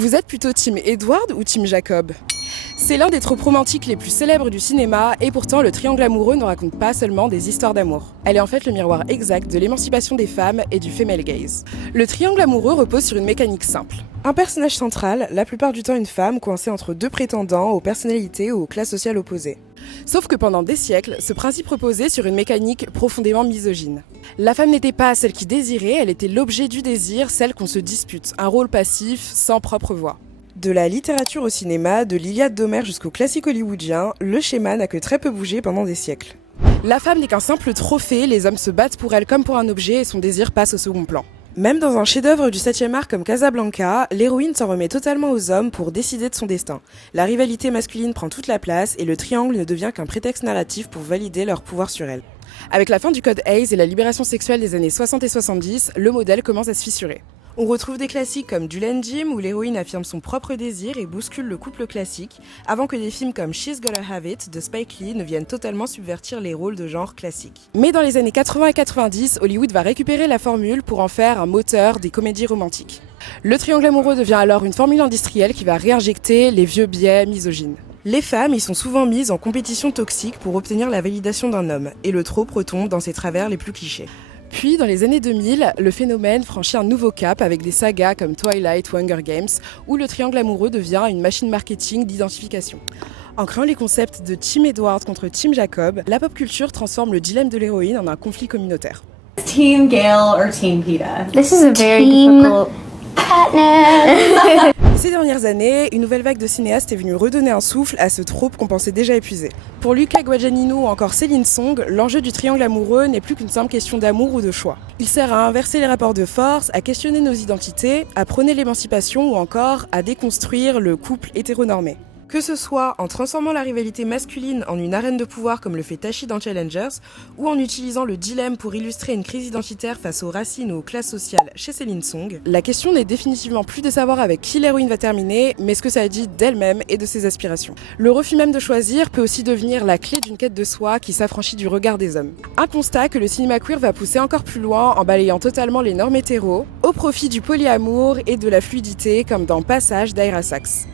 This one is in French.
Vous êtes plutôt team Edward ou team Jacob? C'est l'un des tropes romantiques les plus célèbres du cinéma et pourtant le triangle amoureux ne raconte pas seulement des histoires d'amour. Elle est en fait le miroir exact de l'émancipation des femmes et du female gaze. Le triangle amoureux repose sur une mécanique simple. Un personnage central, la plupart du temps une femme coincée entre deux prétendants aux personnalités ou aux classes sociales opposées. Sauf que pendant des siècles, ce principe reposait sur une mécanique profondément misogyne. La femme n'était pas celle qui désirait, elle était l'objet du désir, celle qu'on se dispute, un rôle passif, sans propre voix. De la littérature au cinéma, de l'Iliade d'Homère jusqu'au classique hollywoodien, le schéma n'a que très peu bougé pendant des siècles. La femme n'est qu'un simple trophée, les hommes se battent pour elle comme pour un objet et son désir passe au second plan. Même dans un chef-d'œuvre du 7e art comme Casablanca, l'héroïne s'en remet totalement aux hommes pour décider de son destin. La rivalité masculine prend toute la place et le triangle ne devient qu'un prétexte narratif pour valider leur pouvoir sur elle. Avec la fin du code Hays et la libération sexuelle des années 60 et 70, le modèle commence à se fissurer. On retrouve des classiques comme Dulan Jim où l'héroïne affirme son propre désir et bouscule le couple classique, avant que des films comme She's Gotta Have It de Spike Lee ne viennent totalement subvertir les rôles de genre classiques. Mais dans les années 80 et 90, Hollywood va récupérer la formule pour en faire un moteur des comédies romantiques. Le triangle amoureux devient alors une formule industrielle qui va réinjecter les vieux biais misogynes. Les femmes y sont souvent mises en compétition toxique pour obtenir la validation d'un homme, et le trope retombe dans ses travers les plus clichés. Puis, dans les années 2000, le phénomène franchit un nouveau cap avec des sagas comme Twilight ou Hunger Games, où le triangle amoureux devient une machine marketing d'identification. En créant les concepts de Team Edward contre Team Jacob, la pop culture transforme le dilemme de l'héroïne en un conflit communautaire. Team Gail or Team PETA? This is a very difficult Katniss. Ces dernières années, une nouvelle vague de cinéastes est venue redonner un souffle à ce trope qu'on pensait déjà épuisé. Pour Luca Guadagnino ou encore Céline Song, l'enjeu du triangle amoureux n'est plus qu'une simple question d'amour ou de choix. Il sert à inverser les rapports de force, à questionner nos identités, à prôner l'émancipation ou encore à déconstruire le couple hétéronormé. Que ce soit en transformant la rivalité masculine en une arène de pouvoir comme le fait Tashi dans Challengers, ou en utilisant le dilemme pour illustrer une crise identitaire face aux racines ou aux classes sociales chez Céline Song, la question n'est définitivement plus de savoir avec qui l'héroïne va terminer, mais ce que ça dit d'elle-même et de ses aspirations. Le refus même de choisir peut aussi devenir la clé d'une quête de soi qui s'affranchit du regard des hommes. Un constat que le cinéma queer va pousser encore plus loin en balayant totalement les normes hétéros, au profit du polyamour et de la fluidité comme dans Passage d'Ira Sachs.